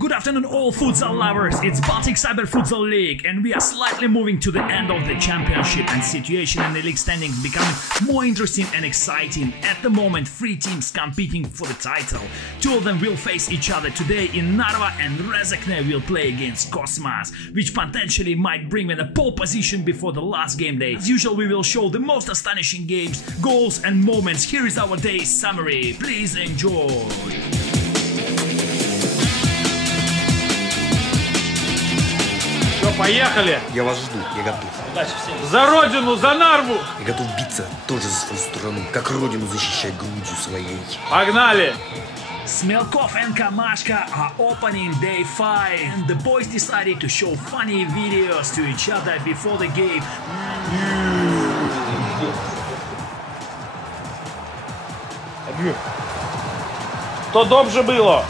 Good afternoon all futsal lovers, it's Baltic cyberfutsal league and we are slightly moving to the end of the championship and situation in the league standings becoming more interesting and exciting. At the moment 3 teams competing for the title. 2 of them will face each other today in Narva and Rezekne will play against Cosmas, which potentially might bring them a pole position before the last game day. As usual we will show the most astonishing games, goals and moments. Here is our day's summary, please enjoy. Все, поехали! Я вас жду, я готов. Удачи всем! За родину, за Нарву! Я готов биться тоже за свою страну, как родину защищать грудью своей. Погнали! Smelkov and Kamashka are opening day 5 and the boys decided to show funny videos to each other before the game. То добже было!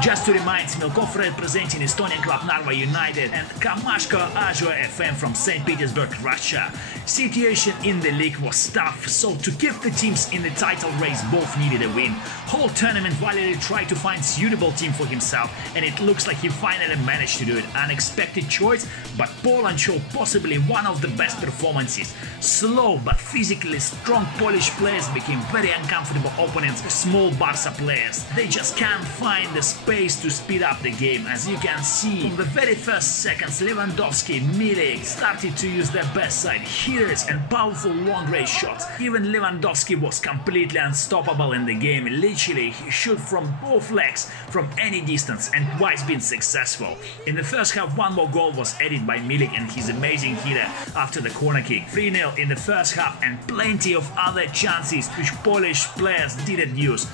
Just to remind, Smelkov representing Estonian club Narva United and Kamashka Azure FM from St. Petersburg, Russia. Situation in the league was tough, so to keep the teams in the title race both needed a win. Whole tournament Valery tried to find suitable team for himself and it looks like he finally managed to do it. Unexpected choice, but Poland showed possibly one of the best performances. Slow but physically strong Polish players became very uncomfortable opponents for small Barca players. They just can't find the space to speed up the game. As you can see, from the very first seconds Lewandowski, Milik started to use their best side, hitters and powerful long-range shots. Even Lewandowski was completely unstoppable in the game. Literally, he shot from both legs from any distance and twice been successful. In the first half, one more goal was added by Milik and his amazing hitter after the corner kick. 3-0 in the first half and plenty of other chances which Polish players didn't use.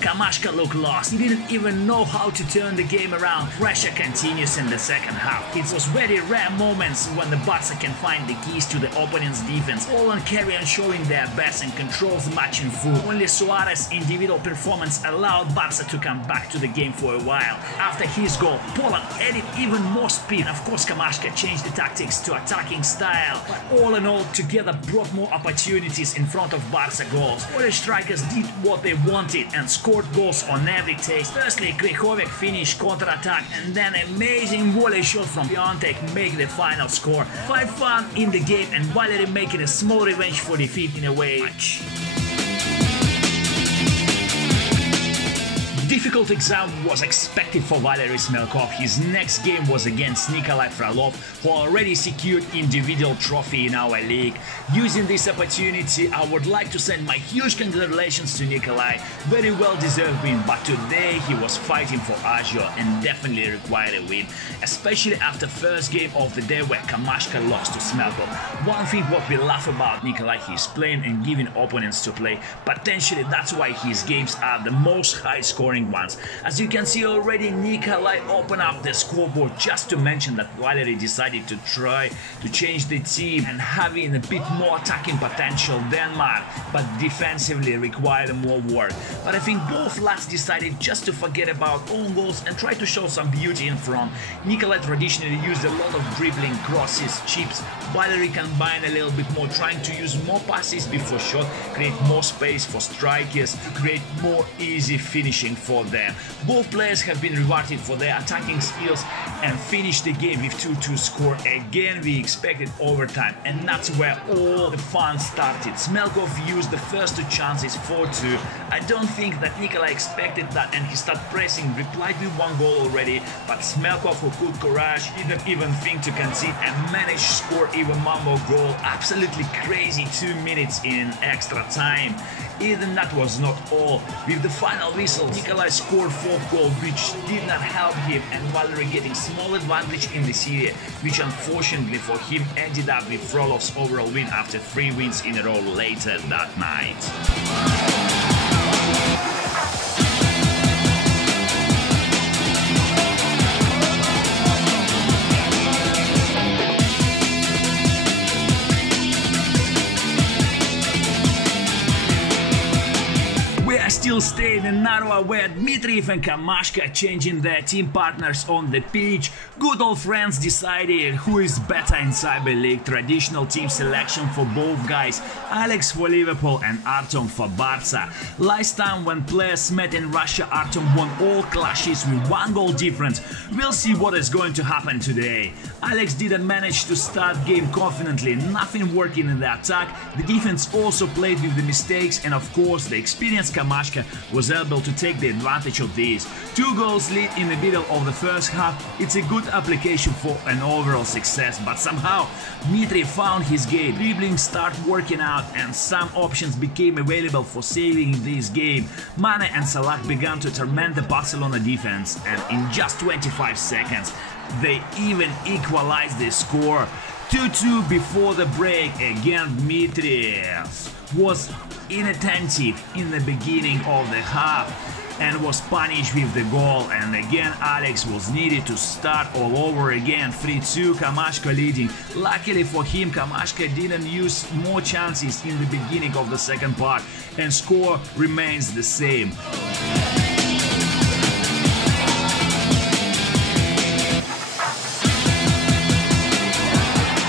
Kamashka looked lost, he didn't even know how to turn the game around. Pressure continues in the second half. It was very rare moments when the Barca can find the keys to the opponent's defense. Poland carry on showing their best and controls the match in full. Only Suarez's individual performance allowed Barca to come back to the game for a while. After his goal, Poland added even more speed and of course Kamashka changed the tactics to attacking style. But all in all, together brought more opportunities in front of Barca goals. Polish strikers did what they wanted and scored goals on every taste. Firstly, Krychowiak finished counter-attack and then amazing volley shot from Piontek make the final score. 5-1 in the game and Valery making a small revenge for defeat in a way match. Difficult exam was expected for Valery Smelkov. His next game was against Nikolai Frolov, who already secured individual trophy in our league. Using this opportunity, I would like to send my huge congratulations to Nikolai. Very well deserved win, but today he was fighting for Azure and definitely required a win, especially after first game of the day where Kamashka lost to Smelkov. One thing what we laugh about Nikolai, he's playing and giving opponents to play. Potentially that's why his games are the most high scoring ones. As you can see already, Nikolai opened up the scoreboard. Just to mention that Valery decided to try to change the team and having a bit more attacking potential Denmark, but defensively required more work. But I think both lads decided just to forget about own goals and try to show some beauty in front. Nikolai traditionally used a lot of dribbling, crosses, chips. Valery combined a little bit more, trying to use more passes before shot, create more space for strikers, to create more easy finishing for them. Both players have been rewarded for their attacking skills and finished the game with 2-2 score. Again we expected overtime and that's where all the fun started. Smelkov used the first 2 chances 4-2. I don't think that Nikolai expected that and he started pressing, replied with 1 goal already, but Smelkov, who put courage, didn't even think to concede and managed to score even 1 more goal. Absolutely crazy 2 minutes in extra time. Even that was not all. With the final whistle, Nikolai scored 4th goal, which did not help him and Valery getting small advantage in the series, which unfortunately for him ended up with Frolov's overall win after 3 wins in a row later that night. still staying in Narva, where Dmitriev and Kamashka changing their team partners on the pitch. Good old friends decided who is better in Cyber League. Traditional team selection for both guys, Alex for Liverpool and Artem for Barca. Last time when players met in Russia, Artem won all clashes with 1 goal difference. We'll see what is going to happen today. Alex didn't manage to start game confidently, nothing working in the attack. The defense also played with the mistakes, and of course the experienced Kamashka was able to take the advantage of these. 2 goals lead in the middle of the first half. It's a good application for an overall success, but somehow Dmitry found his game. Dribbling started working out and some options became available for saving this game. Mane and Salah began to torment the Barcelona defense, and in just 25 seconds they even equalized the score. 2-2 before the break. Again, Dmitriev was inattentive in the beginning of the half and was punished with the goal, and again Alex was needed to start all over again. 3-2, Kamashka leading. Luckily for him, Kamashka didn't use more chances in the beginning of the second part, and score remains the same.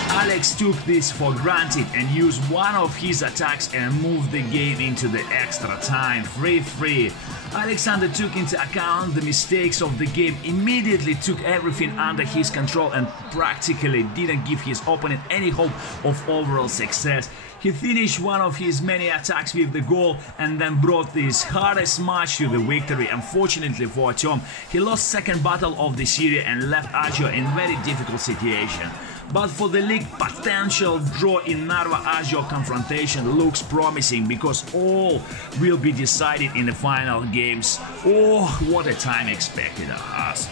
Alex took this for granted and used one of his attacks and moved the game into the extra time. 3-3. Alexander took into account the mistakes of the game, immediately took everything under his control and practically didn't give his opponent any hope of overall success. He finished one of his many attacks with the goal and then brought this hardest match to the victory. Unfortunately for Artem, he lost second battle of the series and left Azure in very difficult situation. But for the league, potential draw in Narva-Azure confrontation looks promising because all will be decided in the final games. Oh, what a time expected of us.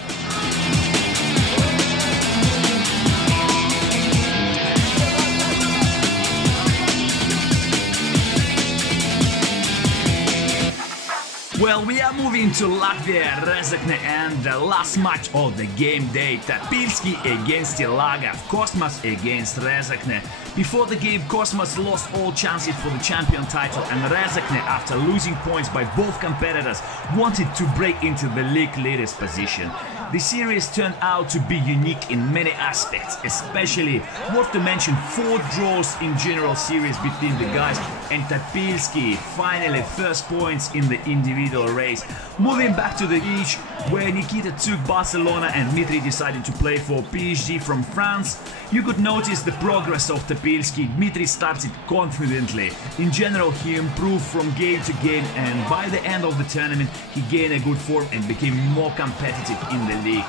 Well, we are moving to Latvia, Rezekne, and the last match of the game day, Tapilski against Ilagov, Kosmas against Rezekne. Before the game, Kosmas lost all chances for the champion title, and Rezekne, after losing points by both competitors, wanted to break into the league leader's position. The series turned out to be unique in many aspects, especially worth to mention 4 draws in general series between the guys, and Tapilski finally first points in the individual race. Moving back to the beach, where Nikita took Barcelona and Dmitry decided to play for PSG from France, you could notice the progress of Tapilski. Dmitry started confidently. In general, he improved from game to game, and by the end of the tournament, he gained a good form and became more competitive in the league.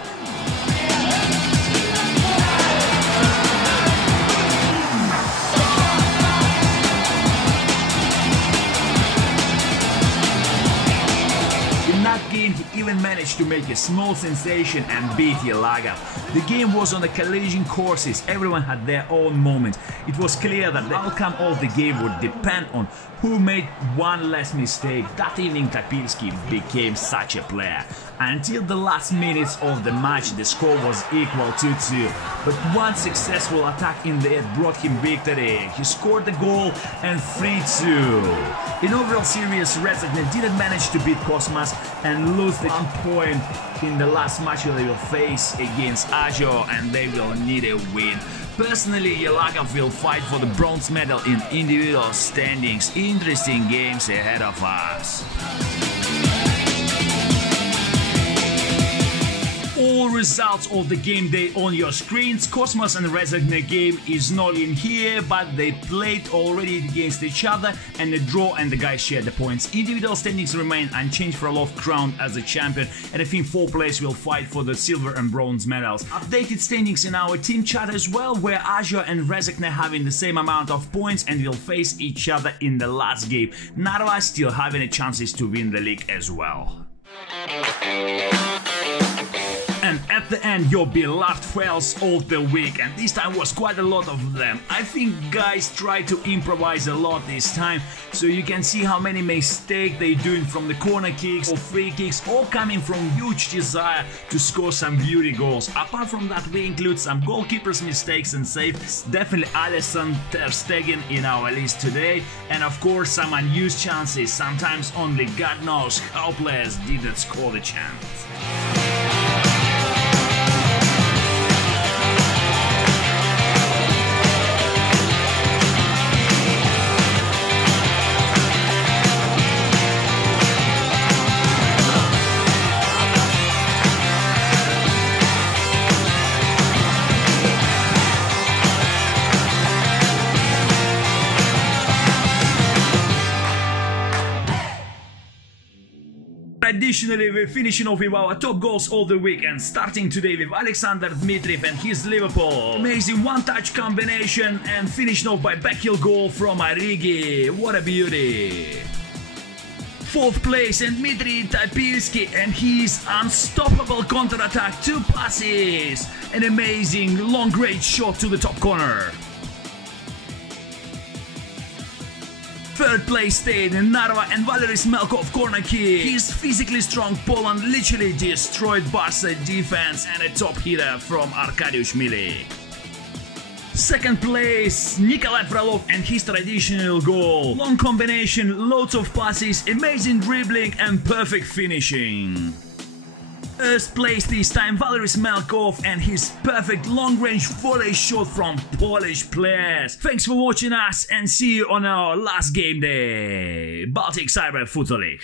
In that game, he even managed to make a small sensation and beat Ilagov. The game was on the collision courses, everyone had their own moment. It was clear that the outcome of the game would depend on who made one less mistake. That evening, Tapilski became such a player. Until the last minutes of the match, the score was equal 2-2. But one successful attack in the end brought him victory. He scored the goal and 3-2. In overall series, Rezekne didn't manage to beat Kosmas and lose the 1 point in the last match they will face against Azure, and they will need a win. Personally, Ilagov will fight for the bronze medal in individual standings. Interesting games ahead of us. All results of the game day on your screens. Kosmas and Rezekne game is not in here, but they played already against each other, and the draw and the guys shared the points. Individual standings remain unchanged. Frolov crowned as a champion, and I think 4 players will fight for the silver and bronze medals. Updated standings in our team chat as well, where Azure and Rezekne having the same amount of points and will face each other in the last game. Narva still having a chances to win the league as well. And at the end, your beloved fails of the week, and this time was quite a lot of them. I think guys try to improvise a lot this time, so you can see how many mistakes they doing from the corner kicks or free kicks, all coming from huge desire to score some beauty goals. Apart from that, we include some goalkeepers' mistakes and saves, definitely Alisson, Ter Stegen in our list today, and of course some unused chances, sometimes only God knows how players didn't score the chance. Traditionally, we're finishing off with our top goals of the week, and starting today with Alexander Dmitriev and his Liverpool. Amazing one-touch combination and finishing off by backheel goal from Origi. What a beauty! Fourth place, and Dmitry Tapilski and his unstoppable counter-attack, 2 passes. An amazing long-range shot to the top corner. Third place stayed in Narva and Valery Smelkov corner kick. His physically strong Poland literally destroyed Barca defense, and a top hitter from Arkadiusz Milik. Second place, Nikolai Frolov and his traditional goal. Long combination, loads of passes, amazing dribbling and perfect finishing. First place this time, Valery Smelkov and his perfect long-range volley shot from Polish players. Thanks for watching us and see you on our last game day. Baltic Cyber Futsal League.